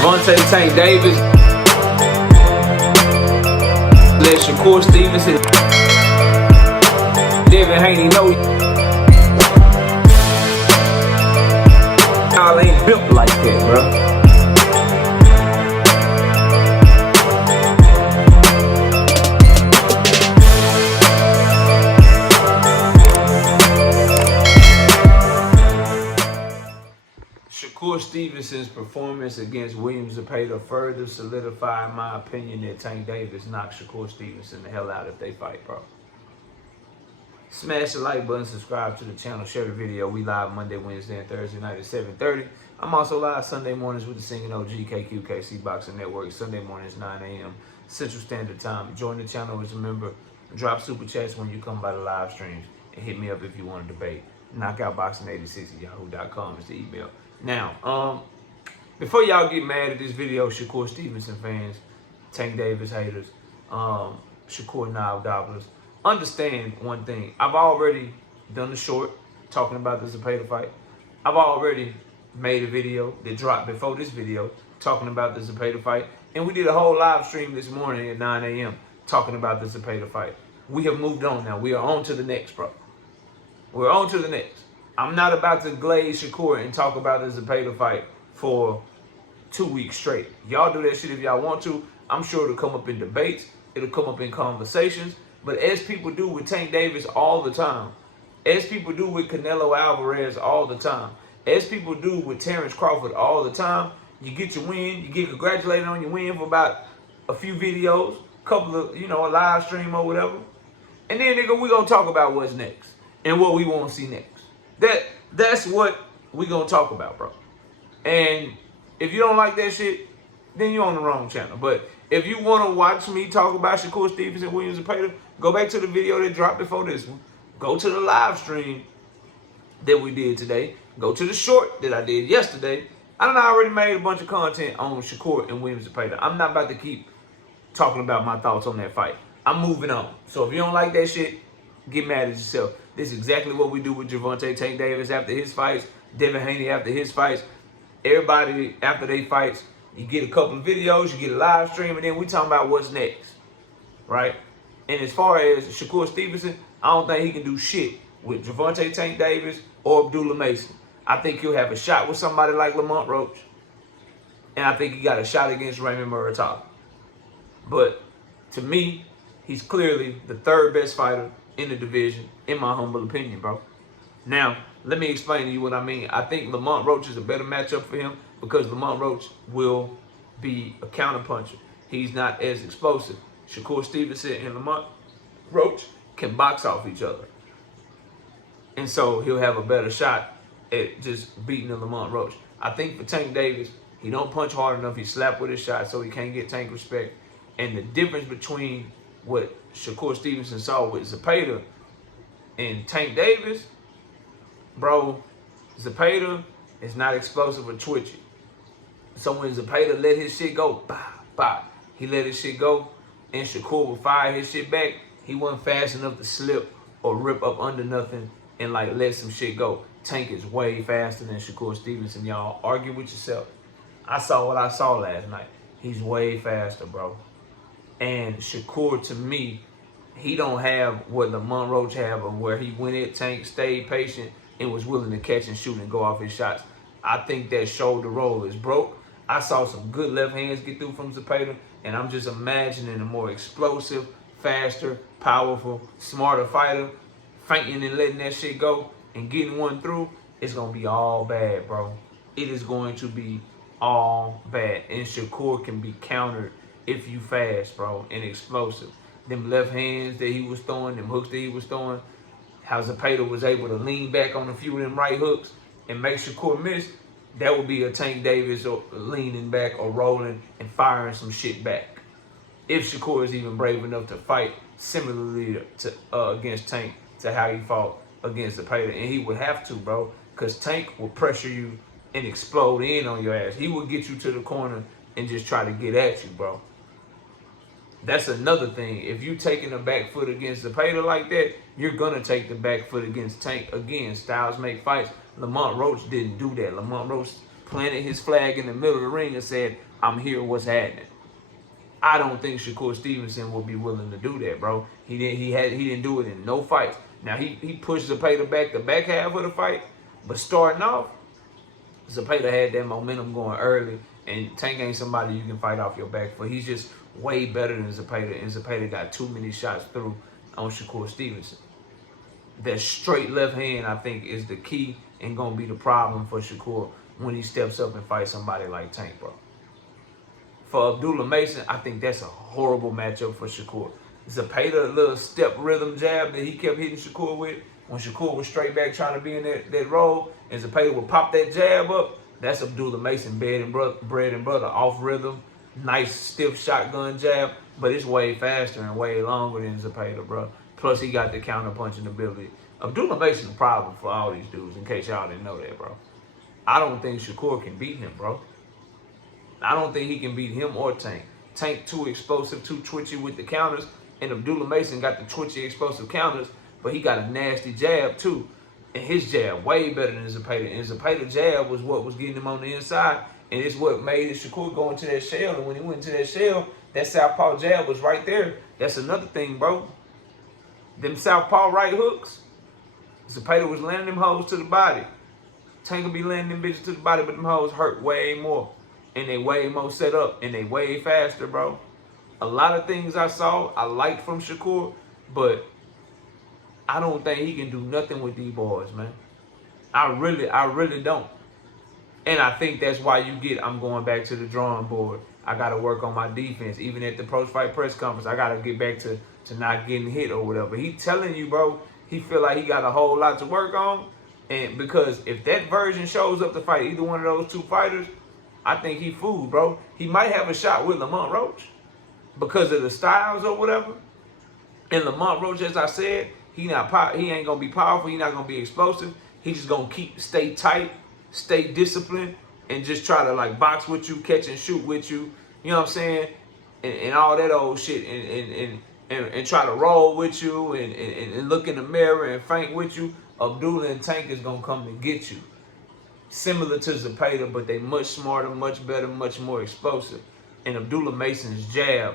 Gervonta Tank Davis. Let Shakur Stevenson. Devin Haney know y'all ain't built like that, bro. Shakur Stevenson's performance against William Zepeda further solidified my opinion that Tank Davis knocked Shakur Stevenson the hell out if they fight, bro. Smash the like button, subscribe to the channel, share the video. We live Monday, Wednesday, and Thursday night at 7:30. I'm also live Sunday mornings with the Singing OG KQKC Boxing Network. Sunday mornings, 9 a.m. Central Standard Time. Join the channel as a member. Drop super chats when you come by the live streams. And hit me up if you want to debate. Knockoutboxing86@yahoo.com is the email. Now, before y'all get mad at this video, Shakur Stevenson fans, Tank Davis haters, Shakur Nile gobblers, understand one thing. I've already done the short talking about the Zepeda fight. I've already made a video that dropped before this video talking about the Zepeda fight. And we did a whole live stream this morning at 9 a.m. talking about the Zepeda fight. We have moved on now. We are on to the next, bro. We're on to the next. I'm not about to glaze Shakur and talk about the Zepeda fight for 2 weeks straight. Y'all do that shit if y'all want to. I'm sure it'll come up in debates. It'll come up in conversations. But as people do with Tank Davis all the time, as people do with Canelo Alvarez all the time, as people do with Terrence Crawford all the time, you get your win, you get congratulated on your win for about a few videos, couple of, a live stream or whatever. And then, nigga, we gonna talk about what's next and what we want to see next. That's what we gonna talk about, bro. And if you don't like that shit, then you're on the wrong channel. But if you want to watch me talk about Shakur Stevenson and William Zepeda, go back to the video that dropped before this one. Go to the live stream that we did today. Go to the short that I did yesterday. I already made a bunch of content on Shakur and William Zepeda. I'm not about to keep talking about my thoughts on that fight. I'm moving on. So if you don't like that shit, get mad at yourself. This is exactly what we do with Gervonta Tank Davis after his fights, Devin Haney after his fights. Everybody after they fights, you get a couple of videos, you get a live stream, and then we talking about what's next, right? And as far as Shakur Stevenson, I don't think he can do shit with Gervonta Tank Davis or Abdullah Mason. I think he'll have a shot with somebody like Lamont Roach, and I think he got a shot against Raymond Muratov. But to me, he's clearly the third best fighter in the division, in my humble opinion, bro. Now, let me explain to you what I mean. I think Lamont Roach is a better matchup for him because Lamont Roach will be a counterpuncher. He's not as explosive. Shakur Stevenson and Lamont Roach can box off each other. And so he'll have a better shot at just beating the Lamont Roach. I think for Tank Davis, he don't punch hard enough. He slapped with his shot, so he can't get Tank respect. And the difference between what Shakur Stevenson saw with Zepeda and Tank Davis, bro, Zepeda is not explosive or twitchy. So when Zepeda let his shit go, he let his shit go, and Shakur would fire his shit back, he wasn't fast enough to slip or rip up under nothing and like let some shit go. Tank is way faster than Shakur Stevenson, y'all. Argue with yourself. I saw what I saw last night. He's way faster, bro. And Shakur, to me, he don't have what Lamont Roach have, of where he went at Tank, stayed patient, and was willing to catch and shoot and go off his shots. I think that shoulder roll is broke. I saw some good left hands get through from Zepeda, and I'm just imagining a more explosive, faster, powerful, smarter fighter fainting and letting that shit go and getting one through. It's going to be all bad, bro. It is going to be all bad. And Shakur can be countered if you fast, bro, and explosive. Them left hands that he was throwing, them hooks that he was throwing, how Zepeda was able to lean back on a few of them right hooks and make Shakur miss, that would be a Tank Davis or leaning back or rolling and firing some shit back. If Shakur is even brave enough to fight similarly to against Tank to how he fought against Zepeda. And he would have to, bro, because Tank will pressure you and explode in on your ass. He will get you to the corner and just try to get at you, bro. That's another thing. If you taking the back foot against Zepeda like that, you're going to take the back foot against Tank. Again, styles make fights. Lamont Roach didn't do that. Lamont Roach planted his flag in the middle of the ring and said, I'm here, what's happening? I don't think Shakur Stevenson will be willing to do that, bro. He didn't do it in no fights. Now he pushed Zepeda back the back half of the fight, but starting off, Zepeda had that momentum going early, and Tank ain't somebody you can fight off your back for. He's just way better than Zepeda, and Zepeda got too many shots through on Shakur Stevenson. That straight left hand, I think, is the key and gonna be the problem for Shakur when he steps up and fights somebody like Tank, bro. For Abdullah Mason, I think that's a horrible matchup for Shakur. Zepeda, little step rhythm jab that he kept hitting Shakur with, when Shakur was straight back trying to be in that roll, and Zepeda would pop that jab up, that's Abdullah Mason, bread and butter, off rhythm, nice stiff shotgun jab, but it's way faster and way longer than Zepeda, bro. Plus, he got the counter punching ability. Abdullah Mason's a problem for all these dudes, in case y'all didn't know that, bro. I don't think Shakur can beat him, bro. I don't think he can beat him or Tank. Tank too explosive, too twitchy with the counters, and Abdullah Mason got the twitchy, explosive counters, but he got a nasty jab too. And his jab way better than Zepeda. And Zepeda's jab was what was getting him on the inside, and it's what made Shakur go into that shell. And when he went into that shell, that southpaw jab was right there. That's another thing, bro. Them southpaw right hooks, Zepeda was landing them hoes to the body. Tank will be landing them bitches to the body, but them hoes hurt way more. And they way more set up, and they way faster, bro. A lot of things I saw, I liked from Shakur, but I don't think he can do nothing with these boys, man. I really don't. And I think that's why you get, I'm going back to the drawing board. I got to work on my defense. Even at the post-fight press conference, I got to get back to not getting hit or whatever. He telling you, bro, he feel like he got a whole lot to work on. And because if that version shows up to fight either one of those two fighters, I think he fooled, bro. He might have a shot with Lamont Roach because of the styles or whatever. And Lamont Roach, as I said, he ain't gonna be powerful. He not gonna be explosive. He just gonna stay tight, stay disciplined, and just try to like box with you, catch and shoot with you. You know what I'm saying? And all that old shit, and try to roll with you, and look in the mirror and feint with you. Abdullah and Tank is gonna come to get you. Similar to Zepeda, but they much smarter, much better, much more explosive. And Abdullah Mason's jab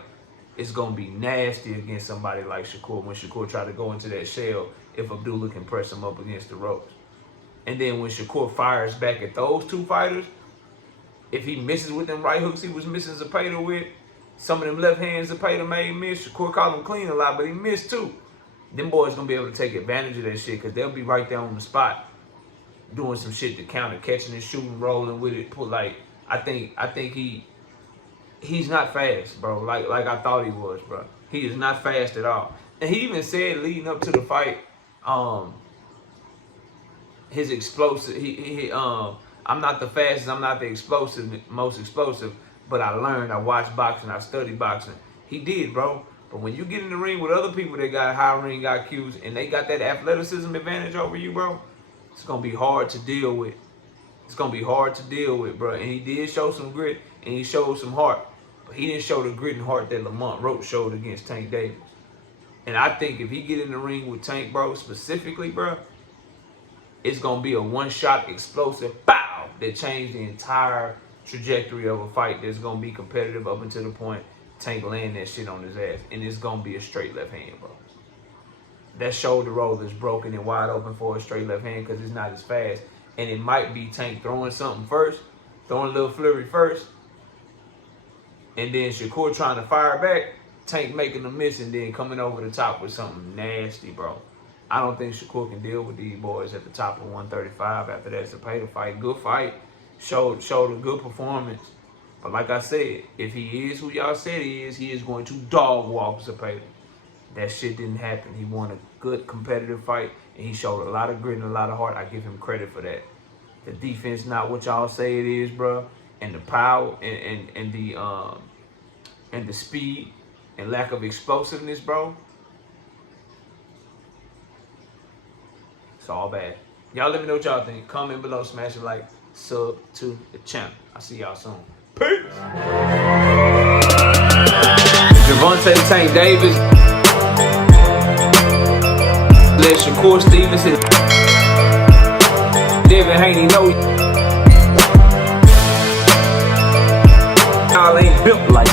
is going to be nasty against somebody like Shakur when Shakur try to go into that shell if Abdullah can press him up against the ropes. And then when Shakur fires back at those two fighters, if he misses with them right hooks he was missing Zepeda with, some of them left hands Zepeda made miss, Shakur called him clean a lot, but he missed too. Them boys going to be able to take advantage of that shit because they'll be right there on the spot, doing some shit to counter, catching and shooting, rolling with it. I think he's not fast, bro. Like I thought he was, bro. He is not fast at all. And he even said leading up to the fight, his explosive. I'm not the fastest. I'm not the most explosive. But I watched boxing. I studied boxing. He did, bro. But when you get in the ring with other people that got high ring IQs and they got that athleticism advantage over you, bro, it's going to be hard to deal with. It's going to be hard to deal with, bro. And he did show some grit, and he showed some heart. But he didn't show the grit and heart that Lamont Roach showed against Tank Davis. And I think if he get in the ring with Tank, bro, specifically, bro, it's going to be a one-shot explosive bow that changed the entire trajectory of a fight that's going to be competitive up until the point Tank laying that shit on his ass. And it's going to be a straight left hand, bro. That shoulder roll is broken and wide open for a straight left hand because it's not as fast. And it might be Tank throwing something first, throwing a little flurry first, and then Shakur trying to fire back, Tank making a miss, and then coming over the top with something nasty, bro. I don't think Shakur can deal with these boys at the top of 135 after that Zepeda fight. Good fight, showed a good performance. But like I said, if he is who y'all said he is going to dog walk Zepeda. That shit didn't happen. He won a good competitive fight, and he showed a lot of grit and a lot of heart. I give him credit for that. The defense not what y'all say it is, bro. And the power and the speed and lack of explosiveness, bro. It's all bad. Y'all let me know what y'all think. Comment below, smash a like, sub to the channel. I'll see y'all soon. Peace. Gervonta Tank Davis. Let Shakur Stevenson. Devin Haney know. built like